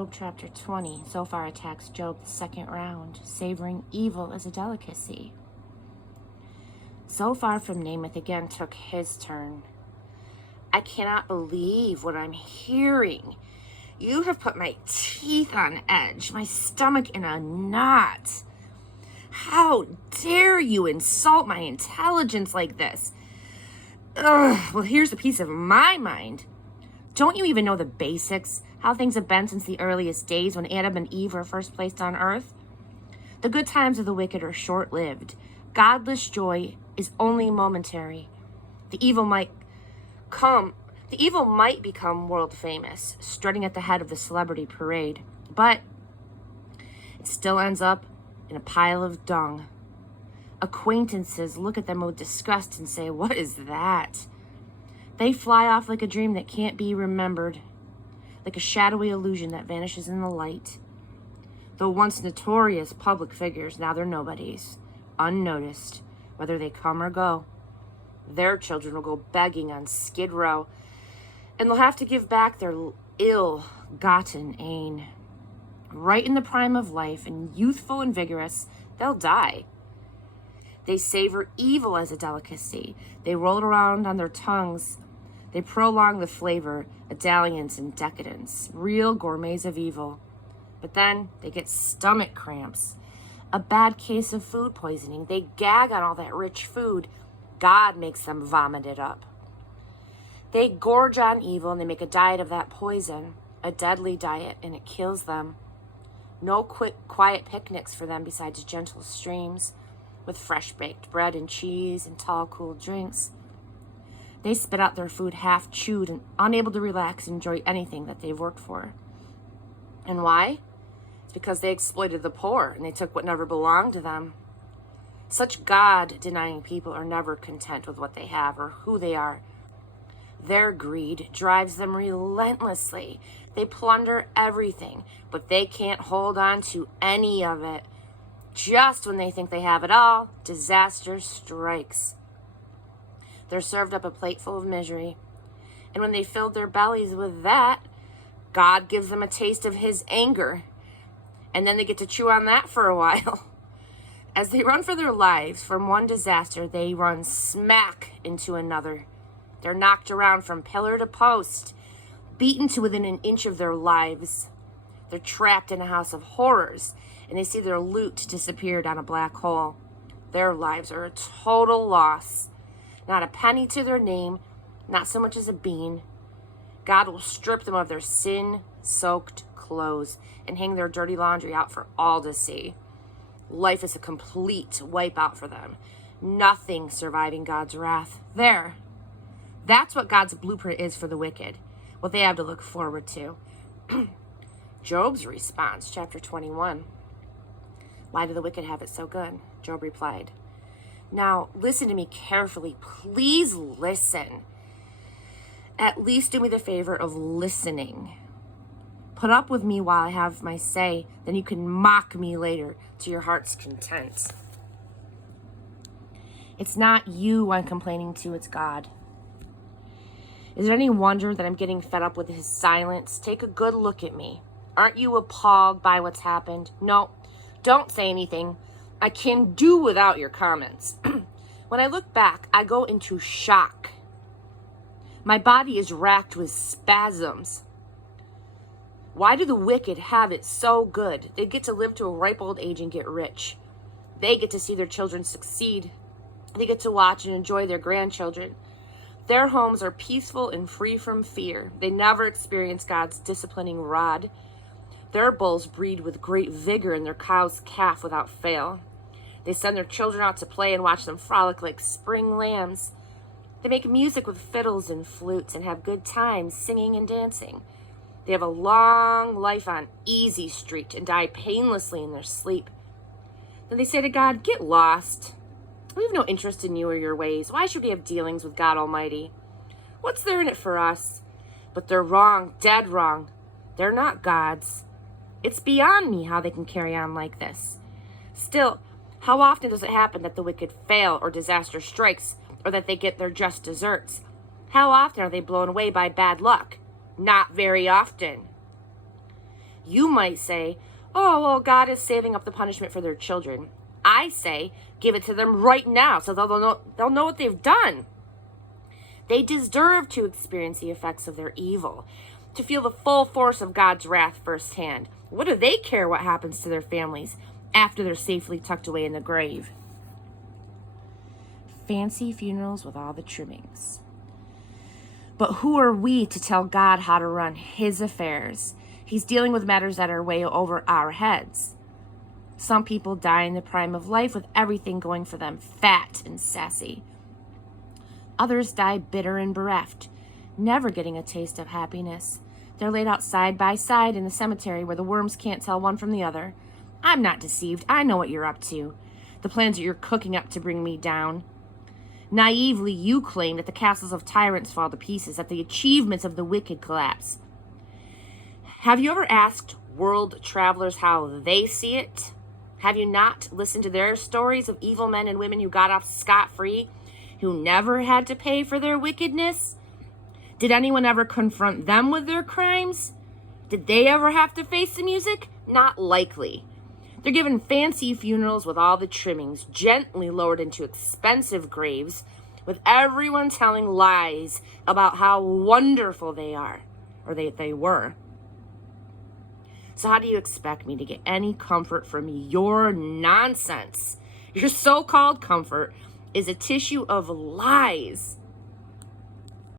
Job chapter 20 so far attacks Job the second round, savoring evil as a delicacy. So far from Namath again took his turn. I cannot believe what I'm hearing. You have put my teeth on edge, my stomach in a knot. How dare you insult my intelligence like this? Ugh, well, here's a piece of my mind. Don't you even know the basics? How things have been since the earliest days when Adam and Eve were first placed on earth? The good times of the wicked are short-lived. Godless joy is only momentary. The evil might become world famous, strutting at the head of the celebrity parade, but it still ends up in a pile of dung. Acquaintances look at them with disgust and say, "What is that?" They fly off like a dream that can't be remembered, like a shadowy illusion that vanishes in the light. Though once notorious public figures, now they're nobodies, unnoticed, whether they come or go. Their children will go begging on Skid Row, and they'll have to give back their ill-gotten ain. Right in the prime of life, and youthful and vigorous, they'll die. They savor evil as a delicacy. They roll it around on their tongues. They prolong the flavor, a dalliance and decadence, real gourmets of evil. But then they get stomach cramps, a bad case of food poisoning. They gag on all that rich food. God makes them vomit it up. They gorge on evil and they make a diet of that poison, a deadly diet, and it kills them. No quick, quiet picnics for them besides gentle streams with fresh-baked bread and cheese and tall, cool drinks. They spit out their food half-chewed and unable to relax and enjoy anything that they've worked for. And why? It's because they exploited the poor and they took what never belonged to them. Such God-denying people are never content with what they have or who they are. Their greed drives them relentlessly. They plunder everything, but they can't hold on to any of it. Just when they think they have it all, disaster strikes. They're served up a plate full of misery. And when they filled their bellies with that, God gives them a taste of his anger. And then they get to chew on that for a while. As they run for their lives from one disaster, they run smack into another. They're knocked around from pillar to post, beaten to within an inch of their lives. They're trapped in a house of horrors, and they see their loot disappear down a black hole. Their lives are a total loss. Not a penny to their name, not so much as a bean. God will strip them of their sin-soaked clothes and hang their dirty laundry out for all to see. Life is a complete wipeout for them. Nothing surviving God's wrath. There. That's what God's blueprint is for the wicked. What they have to look forward to. Job's response, chapter 21. Why do the wicked have it so good? Job replied. Now, listen to me carefully. Please listen. At least do me the favor of listening. Put up with me while I have my say, then you can mock me later to your heart's content. It's not you I'm complaining to, it's God. Is it any wonder that I'm getting fed up with his silence? Take a good look at me. Aren't you appalled by what's happened? No, don't say anything. I can do without your comments. When I look back, I go into shock. My body is racked with spasms. Why do the wicked have it so good? They get to live to a ripe old age and get rich. They get to see their children succeed. They get to watch and enjoy their grandchildren. Their homes are peaceful and free from fear. They never experience God's disciplining rod. Their bulls breed with great vigor and their cows calf without fail. They send their children out to play and watch them frolic like spring lambs. They make music with fiddles and flutes and have good times singing and dancing. They have a long life on easy street and die painlessly in their sleep. Then they say to God, "Get lost. We have no interest in you or your ways. Why should we have dealings with God Almighty? What's there in it for us?" But they're wrong, dead wrong. They're not gods. It's beyond me how they can carry on like this. Still, how often does it happen that the wicked fail or disaster strikes or that they get their just deserts? How often are they blown away by bad luck? Not very often. You might say, oh, well, God is saving up the punishment for their children. I say, give it to them right now so they'll know what they've done. They deserve to experience the effects of their evil, to feel the full force of God's wrath firsthand. What do they care what happens to their families after they're safely tucked away in the grave? Fancy funerals with all the trimmings. But who are we to tell God how to run his affairs? He's dealing with matters that are way over our heads. Some people die in the prime of life with everything going for them, fat and sassy. Others die bitter and bereft, never getting a taste of happiness. They're laid out side by side in the cemetery where the worms can't tell one from the other. I'm not deceived. I know what you're up to. The plans that you're cooking up to bring me down. Naively, you claim that the castles of tyrants fall to pieces, that the achievements of the wicked collapse. Have you ever asked world travelers how they see it? Have you not listened to their stories of evil men and women who got off scot-free, who never had to pay for their wickedness? Did anyone ever confront them with their crimes? Did they ever have to face the music? Not likely. They're given fancy funerals with all the trimmings, gently lowered into expensive graves, with everyone telling lies about how wonderful they are, or they were. So how do you expect me to get any comfort from your nonsense? Your so-called comfort is a tissue of lies.